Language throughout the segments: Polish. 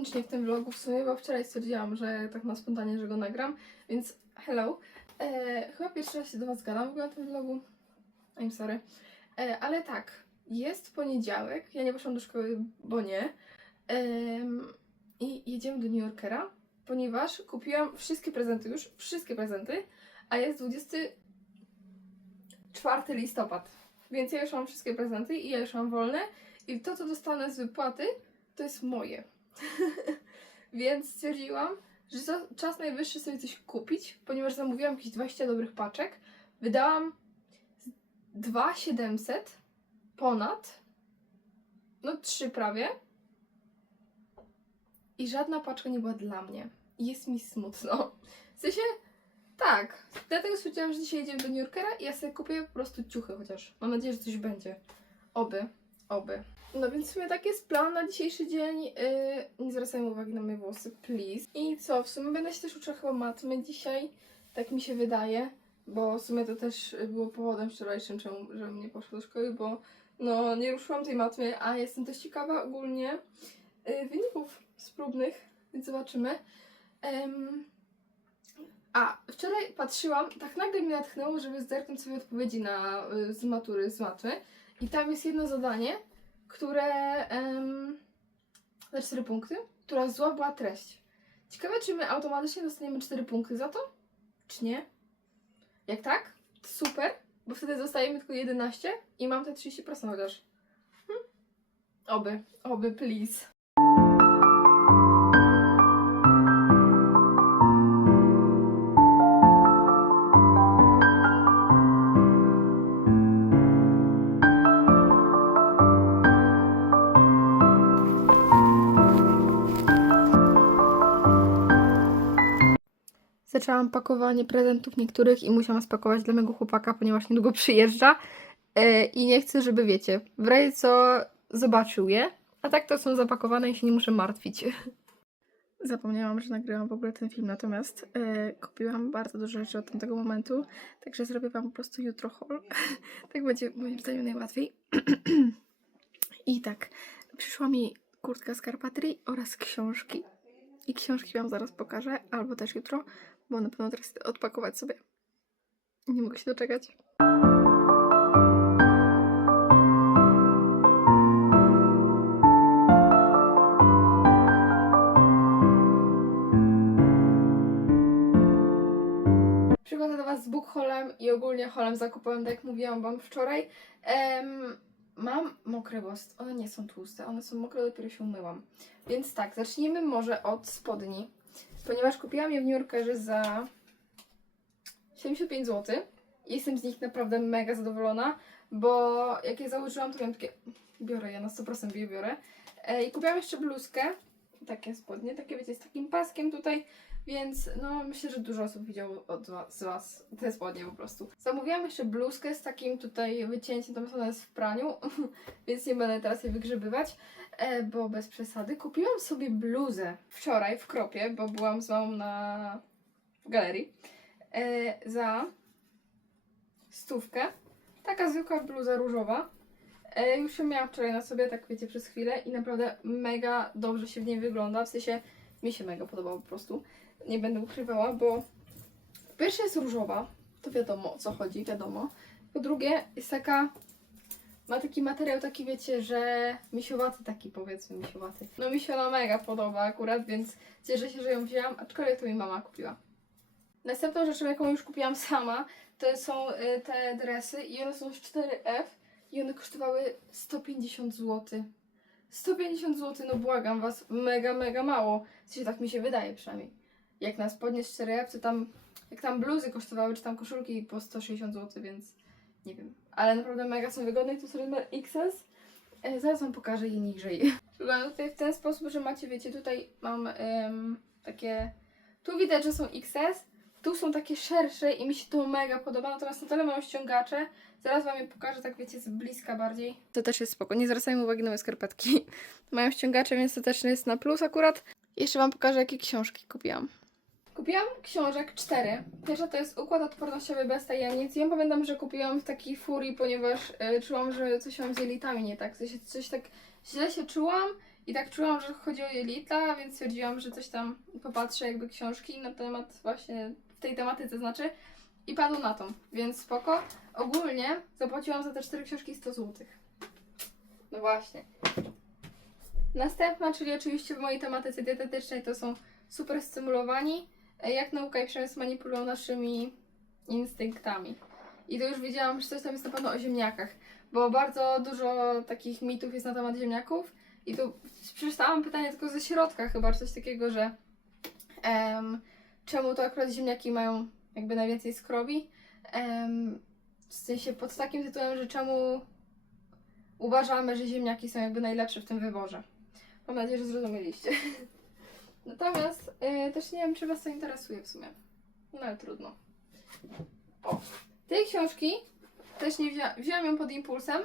spontanicznie w tym vlogu w sumie, bo wczoraj stwierdziłam, że tak na spontanie, że go nagram, więc hello. E, chyba pierwszy raz się do Was gadam w ogóle na tym vlogu. I'm sorry. E, ale tak, jest poniedziałek, ja nie poszłam do szkoły, bo nie. Em, I jedziemy do New Yorkera, ponieważ kupiłam wszystkie prezenty już, wszystkie prezenty, a jest 24 listopad. Więc ja już mam wszystkie prezenty i ja już mam wolne. I to, co dostanę z wypłaty, to jest moje. Więc stwierdziłam, że to czas najwyższy sobie coś kupić, ponieważ zamówiłam jakieś 20 dobrych paczek. Wydałam 2700 ponad, no 3 prawie. I żadna paczka nie była dla mnie. Jest mi smutno. W sensie, tak. Dlatego stwierdziłam, że dzisiaj jedziemy do New Yorkera i ja sobie kupię po prostu ciuchy chociaż. Mam nadzieję, że coś będzie. Oby. Oby. No więc w sumie taki jest plan na dzisiejszy dzień. Yy, nie zwracajmy uwagi na moje włosy, please. I co, w sumie będę się też uczyła chyba matmy dzisiaj. Tak mi się wydaje. Bo w sumie to też było powodem wczorajszym, czemu, żebym nie poszła do szkoły, bo no nie ruszyłam tej matmy, a jestem też ciekawa ogólnie yy, wyników spróbnych, więc zobaczymy. A, wczoraj patrzyłam, tak nagle mnie natchnęło, żeby zerknąć sobie odpowiedzi na, y, z matury, z matmy. I tam jest jedno zadanie, które em, za 4 punkty, która zła była treść. Ciekawe, czy my automatycznie dostaniemy 4 punkty za to, czy nie? Jak tak, to super, bo wtedy zostajemy tylko 11 i mam te 30% chociaż. Hm? Oby, oby, please. Zaczęłam pakowanie prezentów niektórych i musiałam spakować dla mojego chłopaka, ponieważ niedługo przyjeżdża e, i nie chcę, żeby wiecie, w razie co zobaczył je, a tak to są zapakowane i się nie muszę martwić. Zapomniałam, że nagrywam w ogóle ten film, natomiast e, kupiłam bardzo dużo rzeczy od tamtego momentu, także zrobię Wam po prostu jutro haul. tak będzie moim zdaniem najłatwiej. I tak, przyszła mi kurtka z Carpatry oraz książki. I książki Wam zaraz pokażę, albo też jutro, bo na pewno teraz odpakować sobie. Nie mogę się doczekać. Przychodzę do Was z book haulem i ogólnie haulem zakupowym, tak jak mówiłam Wam wczoraj. Em, mam mokre włosy. One nie są tłuste, one są mokre, dopiero się umyłam. Więc tak, zacznijmy może od spodni, ponieważ kupiłam je w New Yorkerze za 75 zł. Jestem z nich naprawdę mega zadowolona, bo jak je założyłam, to miałam takie... Biorę je, na 100% je biorę. E, I kupiłam jeszcze bluzkę, takie spodnie, takie wiecie, z takim paskiem tutaj, więc no myślę, że dużo osób widziało od was, z Was te spodnie po prostu. Zamówiłam jeszcze bluzkę z takim tutaj wycięciem, natomiast ona jest w praniu, więc nie będę teraz jej wygrzebywać, e, bo bez przesady. Kupiłam sobie bluzę wczoraj w kropie, bo byłam z mamą na galerii, e, za stówkę. Taka zwykła bluza różowa. E, już ją miałam wczoraj na sobie, tak wiecie, przez chwilę i naprawdę mega dobrze się w niej wygląda, w sensie mi się mega podoba po prostu. Nie będę ukrywała, bo po pierwsze jest różowa, to wiadomo o co chodzi, wiadomo. Po drugie jest taka, ma taki materiał taki wiecie, że misiowaty taki powiedzmy, misiowaty. No mi się ona mega podoba akurat, więc cieszę się, że ją wzięłam, aczkolwiek to mi mama kupiła. Następną rzeczą, jaką już kupiłam sama, to są y, te dresy i one są z 4F i one kosztowały 150 zł. 150 zł, no błagam was, mega, mega mało. W sensie tak mi się wydaje przynajmniej. Jak na spodnie z 4F, to tam, jak tam bluzy kosztowały, czy tam koszulki po 160 zł, więc nie wiem. Ale naprawdę mega są wygodne i to jest rozmiar XS. E, zaraz wam pokażę je niżej. Wygląda tutaj w ten sposób, że macie, wiecie, tutaj mam em, takie... Tu widać, że są XS, tu są takie szersze i mi się to mega podoba, natomiast na tyle mają ściągacze. Zaraz wam je pokażę, tak wiecie, z bliska bardziej. To też jest spoko, nie zwracajmy uwagi na moje skarpetki. Mają ściągacze, więc to też jest na plus akurat. Jeszcze wam pokażę, jakie książki kupiłam. Kupiłam książek cztery. Pierwsza to jest Układ Odpornościowy bez tajemnic. Ja pamiętam, że kupiłam w takiej furii, ponieważ y, czułam, że coś mam z jelitami nie tak. Coś, coś tak źle się czułam I tak czułam, że chodzi o jelita, więc stwierdziłam, że coś tam popatrzę, jakby książki na temat właśnie w tej tematyce znaczy. I padło na tą, więc spoko. Ogólnie zapłaciłam za te cztery książki 100 zł. No właśnie. Następna, czyli oczywiście w mojej tematyce dietetycznej, to są super stymulowani, jak nauka i przemysł manipulują naszymi instynktami. I to już wiedziałam, że coś tam jest na pewno o ziemniakach, bo bardzo dużo takich mitów jest na temat ziemniaków. I tu przeczytałam pytanie tylko ze środka chyba, coś takiego, że em, czemu to akurat ziemniaki mają jakby najwięcej skrobi. Em, w sensie pod takim tytułem, że czemu uważamy, że ziemniaki są jakby najlepsze w tym wyborze. Mam nadzieję, że zrozumieliście. Natomiast y, też nie wiem, czy Was to interesuje w sumie. No ale trudno. O, tej książki też nie wzięłam, wzięłam ją pod impulsem,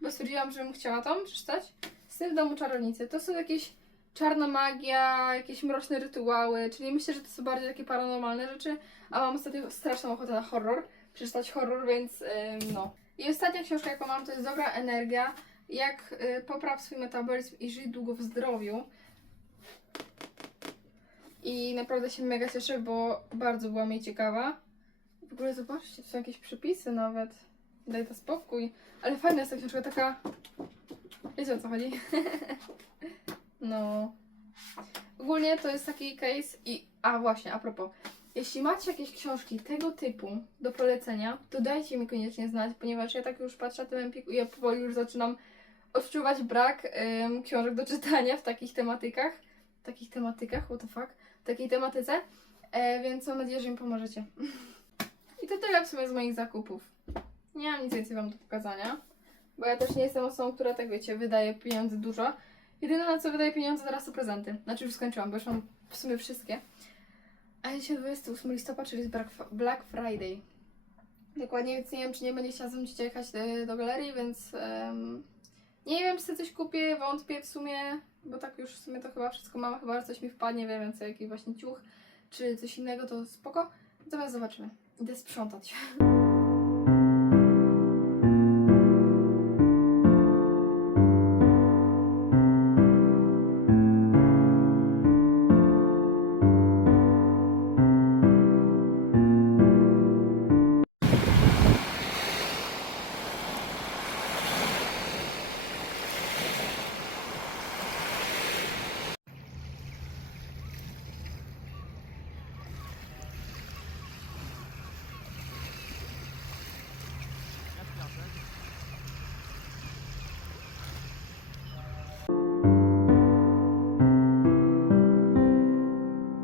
bo stwierdziłam, że bym chciała tą przeczytać. Tym w domu czarownicy. To są jakieś czarna magia, jakieś mroczne rytuały, czyli myślę, że to są bardziej takie paranormalne rzeczy, a mam ostatnio straszną ochotę na horror, przeczytać horror, więc ym, no. I ostatnia książka, jaką mam, to jest Dobra Energia, jak y, popraw swój metabolizm i żyć długo w zdrowiu. I naprawdę się mega cieszę, bo bardzo była mi ciekawa. W ogóle zobaczcie, tu są jakieś przepisy nawet. Daj to spokój. Ale fajna jest ta książka, taka... Wiecie o co chodzi? no. Ogólnie to jest taki case i... A właśnie, a propos. Jeśli macie jakieś książki tego typu do polecenia, to dajcie mi koniecznie znać, ponieważ ja tak już patrzę na ten Empiku i ja powoli już zaczynam odczuwać brak ym, książek do czytania w takich tematykach. Takich tematykach, what the fuck? Takiej tematyce. E, więc mam nadzieję, że mi pomożecie. I to tyle w sumie z moich zakupów. Nie mam nic więcej Wam do pokazania, bo ja też nie jestem osobą, która, tak wiecie, wydaje pieniądze dużo. Jedyne na co wydaje pieniądze teraz to prezenty. Znaczy już skończyłam, bo już mam w sumie wszystkie. A dzisiaj 28 listopada, czyli jest Black, Friday. Dokładnie, więc nie wiem, czy nie będzie chciała ze mną jechać do, do galerii, więc em, nie wiem, czy sobie coś kupię, wątpię w sumie, bo tak już w sumie to chyba wszystko mam, chyba że coś mi wpadnie, wiem, co jakiś właśnie ciuch, czy coś innego, to spoko. Natomiast zobaczymy. Idę sprzątać.